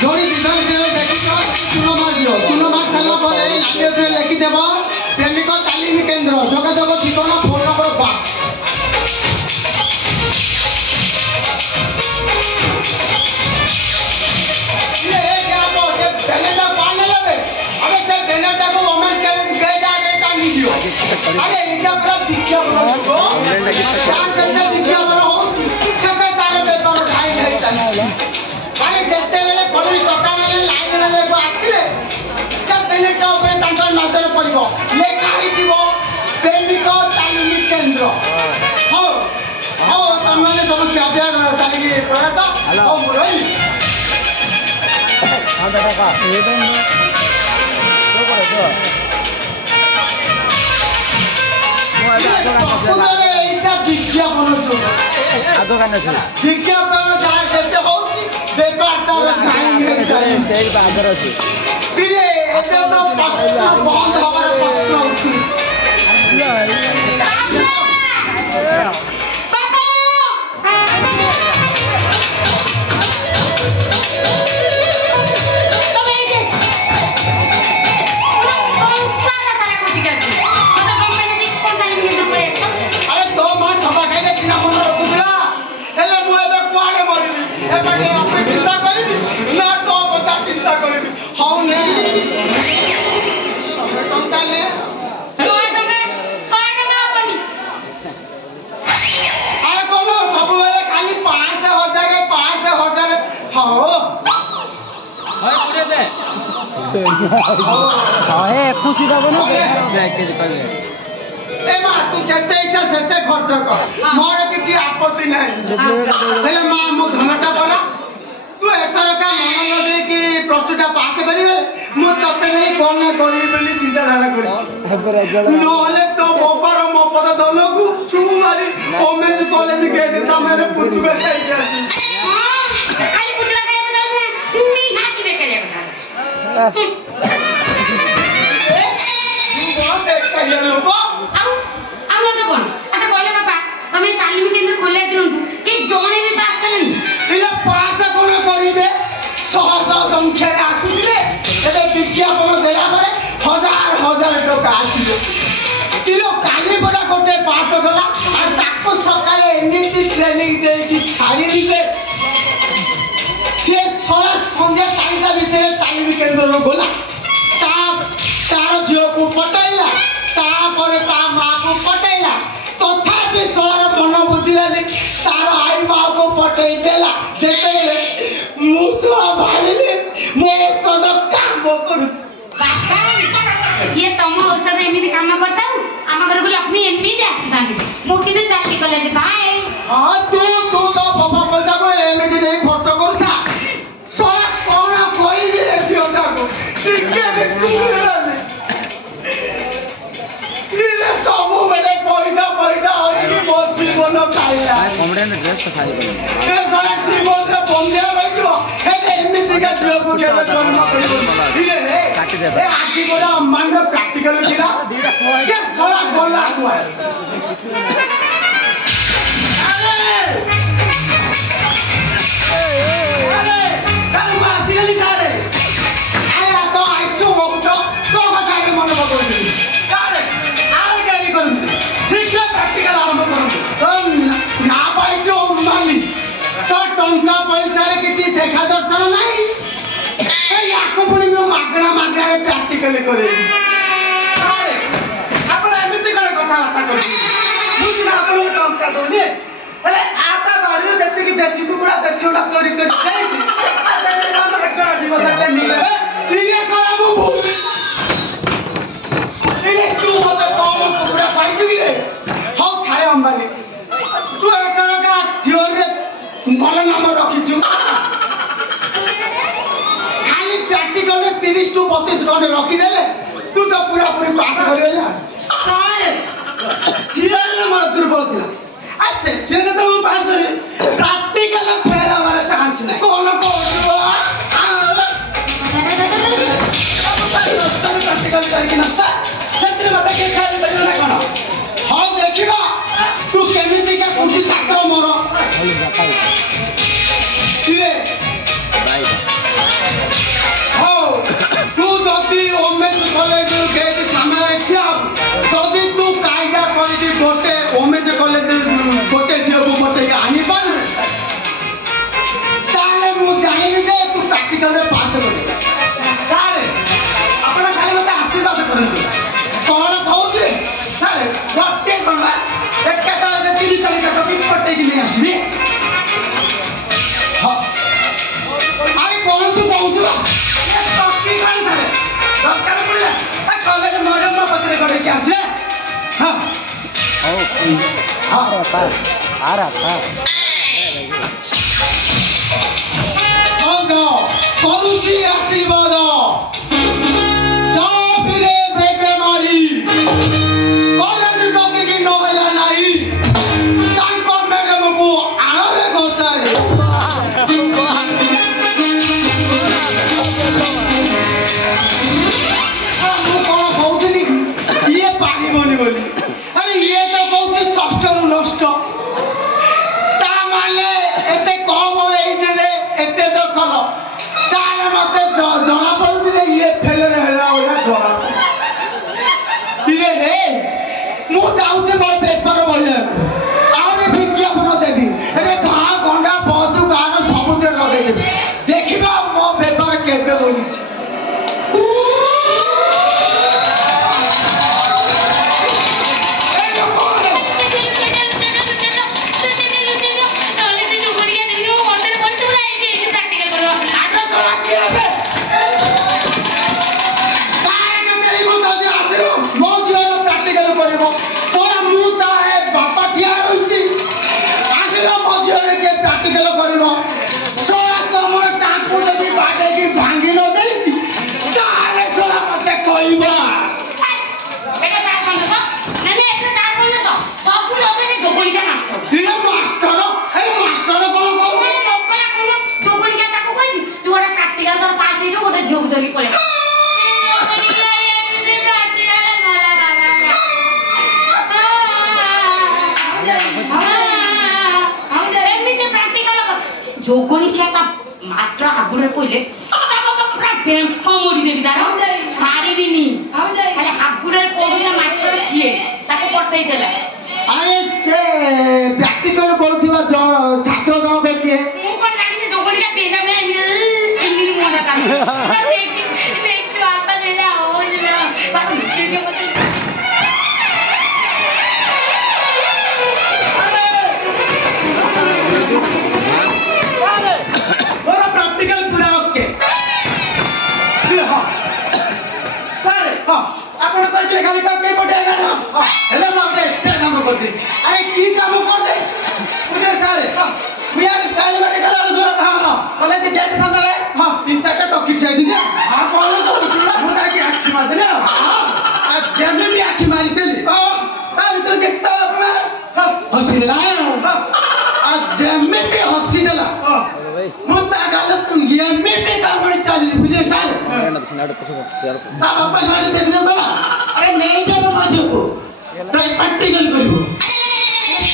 जोड़ी दिदन के देखि तो चुनो मार दियो चुनो मार साला बोले लागे उठे लिखि देबो प्रेमिक तालीम केंद्र जोगाजोग ठिकाना फोन नंबर बा ये क्या बोले बेनेटा पाने लगे अबे से बेनेटा को वोमेंस कॉलेज गए जाके का नहीं दियो अरे इनका पूरा दिक्कत बनो यार चलते दिक्कत बनो छते तारे पे तो ढाई ढाई चला अरे जैसे वेले पुलिस सका में लाइन में को आथिले सब बेनेटा ऊपर तांकर नजर पड़िबो लेखा हिथिबो प्रेमिक तालीम केंद्र हो हो तमने समस्या अभ्यास चली पड़ा तो ओ मुरई हां बेटा का ये तो तो करे तो मोबाइल এইটা বিজ্ঞাপন জন্য আদর কানে বিজ্ঞাপন যায় যেতে হচ্ছে বেকারটা গাই তেল বাদর আছে ফিরে এটা তো প্রশ্ন বন্ধ হবার প্রশ্ন উঠছে शहे 21 दबो ना ए मा तू जेते इच्छा सेते खर्च कर मोर किछि आपत्ति नाही हेले मा मो धनटा परा तू एथर का मन लगे कि प्रश्नटा पास करिवे मो तते नहीं कोन करी बोली चिंता धारा करी न होले तो मोपर मो पद दलकु छु मारी ओमेस कॉलेज गेट सामने पुछबे जाई खाली पुछला काय बता नी हाथी बेकले बता तू बहुत देख करिया लोगो आउ तो कोन अच्छा कहले पापा तमे तालीम केंद्र खोले दिनु कि जोने भी पास करनी इला पास कोन करिबे सह सह संख्या आसुले एले विज्ञापन देला परे हजार हजार टका आसीबे तिलो काली बडा कोटे पास गला आ ताको सकाले एमटी ट्रेनिंग दे कि छाड़ी दिले से सोला संध्या टाइमटा भितरे तालीम केंद्र गोला तार झियो को पटाइला तापरे ता मां को पटाइला तथापि सोर मन बुझिलानी तार आई मां को पटाई देला जेतेले मुसुआ भालिले मो सद काम करू बाबा ये तम औषध एमिति काम करताउ आमा घर को लक्ष्मी एमिति आसीदानी मो किते चाकरी कॉलेज बाय हां तू तो बाबा पैसा को एमिति नहीं खर्च करता सोला कोन कोई भी एथियो ताको टिके भी सुनिलानी इले सब बेले पैसा पैसा होई मो जीवन काइला कॉमेडियन ड्रेस तो खाली करे ए सारा जीवन रे बंदिया रहियो हेले एमिति का जीव को केले जन्म करियो इले रे काटी दे ए आजी गोरा अम्मान रो प्रैक्टिकल दिला के सोला बोला हुआ अरे तार मासिगली सारे आया तो आइसो बकुतो तो कथा के मन बकोनी सारे आर गाड़ी कर ठीक है प्रैक्टिकल आरंभ करो ना पाइछो माली तो टंका पैसा रे किछि देखा दर्शन नाही ए याको पुनी में मागणा मागणा रे प्रैक्टिकल करे सारे आपण एमिति करे कथा बात करी मुझे ना आपण टंका दोनी अरे आता बाड़ी जत्ते की देसी कुकुड़ा देसी उड़ा चोरी कर जाई छी अरे नाम एकरा दिवस के निले इले साला मु इले तू होते कौन कुकुड़ा पाइछु कि रे हाउ छाड़े अंबानी तू एकरा का जियोर रे भल नाम रखिछु खाली प्रैक्टिकल में 30 टू 32 घंटे रखी देले तू तो पूरा पूरी पास कर गेला सारे जियोर में मत दुर्बल थिला ऐसे जेने तो हम पास करे प्रैक्टिकल फेल हमारा चांस नहीं कौन को प्रैक्टिकल करके नस्ता छत्र मत के खेल बनो ना कोन हां देखिबा तू केमिति का कुटी साकर मोर ये ପ୍ରାକ୍ଟିକାଲରେ ପାସ୍ କରିବେ ସାର୍ ଆପଣ ଖାଲି ମୋତେ ଆଶୀର୍ବାଦ କରନ୍ତୁ କ'ଣ କହୁଛି ସାର୍ ଗୋଟେ କ'ଣ ଏକାଥରେ 3 ଟପିକ୍ ପଠେଇକି ନେଇ ଆସିବି ହଁ ଆରେ କ'ଣ ତୁ କହୁଛୁ ବା ଟପିକ୍ କ'ଣ ସାର୍ ଦରକାର ପଡ଼ିଲା କଲେଜ ମ୍ୟାଡ଼ାମ ପଛରେ କରିକି ଆସିବେ ହଁ କରୁଛି ଆଶୀର୍ବାଦ ଫିରେ ବ୍ରେକ୍ ମାରି କଲେଜ ଟପିକ୍ ନହେଲା ନାହିଁ ତାଙ୍କ ମ୍ୟାଡ଼ାମକୁ ଆଣରେ ଘୋଷାରେ ମୁଁ କ'ଣ କହୁଥିଲି ଇଏ ପାରିବନି ବୋଲି ଆରେ ଇଏ ତ କହୁଛି ଷଷ୍ଠରୁ ନଷ୍ଟ ତା ମାନେ ଏତେ କମ ଏଜରେ ଏତେ ଦଖଲ ତାହେଲେ ମତେ ଜଣା ପଡୁଛି ଯେ ଇଏ ଫେଲରେ ହେଲା ଭଳିଆ ଜଣା ଇଏ ହେ ମୁଁ ଚାହୁଁଛି ମୋର ପେପର ବଢ଼ିବାକୁ ଆହୁରି ବିଜ୍ଞାପନ ଦେବି ଏରେ ଗାଁ ଗଣ୍ଡା ବସ୍ ଗାଁର ସବୁଥିରେ ଲଗେଇଦେବି ଦେଖିବା ମୋ ପେପର କେବେ ବଢୁଛି जोगोली क्या का मास्टर हाबुरे कोइले ताको तो पूरा डेम्फो मोड़ी देबी दादा छाड़ी भी नहीं खाली हाबुरे कोइले मास्टर किए ताको पटई देला अरे से प्रैक्टिकल करथिबा छात्र जण के किए मु कोन जानि से जोगोली का पेना में इमिली मोडा का देख आपा देला हो जला बात के बता प्रैक्टिकल पूरा ओके सर हाँ आपण कहते खाली का के पटे गाना हेलो ना अपने एक्स्ट्रा काम कर दे अरे की काम कर दे मुझे सर मुझे स्टाइल मारे कला हां हां कॉलेज गेट सामने हां 3-4 टॉकी छे दिया हां कौन तो मुझे की आखी मार देला हां आ जेमिनी आखी मारी देली हां ता भीतर जेटा हां हसी देला आ जेमिनी हसी देला ମୁଁ ତା ଗାଲ ଏମିତି କାମରେ ଚାଲିଲି ବୁଝେ ସାର୍ ତା ବାପା ସାର୍ ଦେଖିଦେବ କହିଲା ଆରେ ନେଇଯାବ ମୋ ଝିଅକୁ ପ୍ରାକ୍ଟିକାଲ କରିବ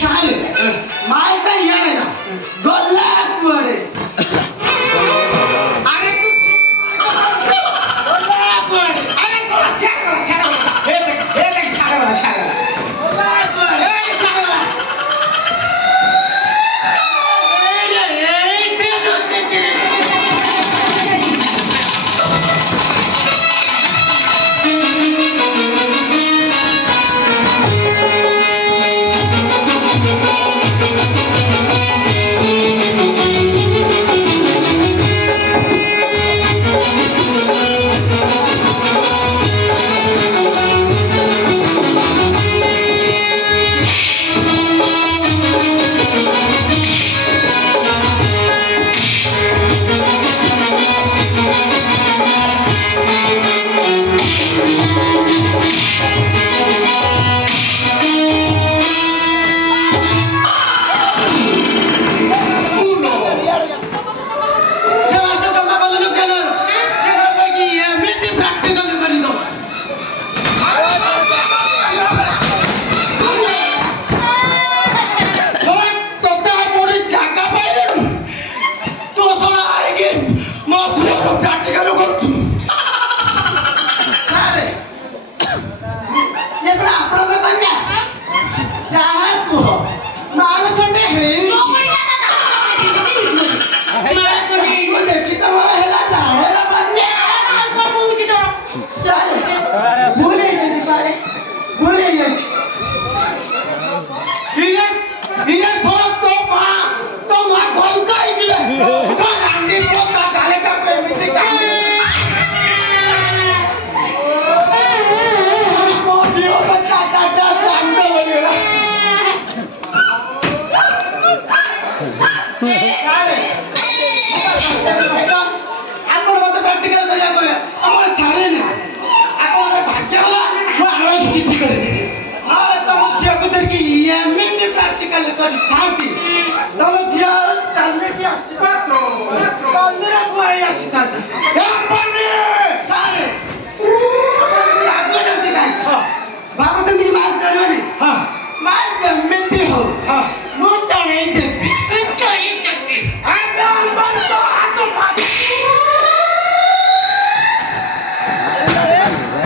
ସାର୍ ମାଇଟା ଇଆଡ଼େ ନା ଗଲା କୁଆଡ଼େ ଆରେ ତୁ ଗଲା କୁଆଡ଼େ ଆରେ ଶୁଣ ଛାଡ଼ ଏ ଦେଖ ଛାଡ଼ ଗଲା କୁଆଡ଼େ ଛାଡ଼ ଗଲା ଥାନ୍ତି ତମ ଝିଅ ଚାଲିକି ଆସିବ କନ୍ଦିରେ ବୁଆଇ ଆସିଥାନ୍ତି ସାର୍ ଆପଣ ରାଗୁଛନ୍ତି କାହିଁକି ଭାବୁଛନ୍ତି ମାଲ ଚଳିବନି ମାଲ ଯେମିତି ହଉ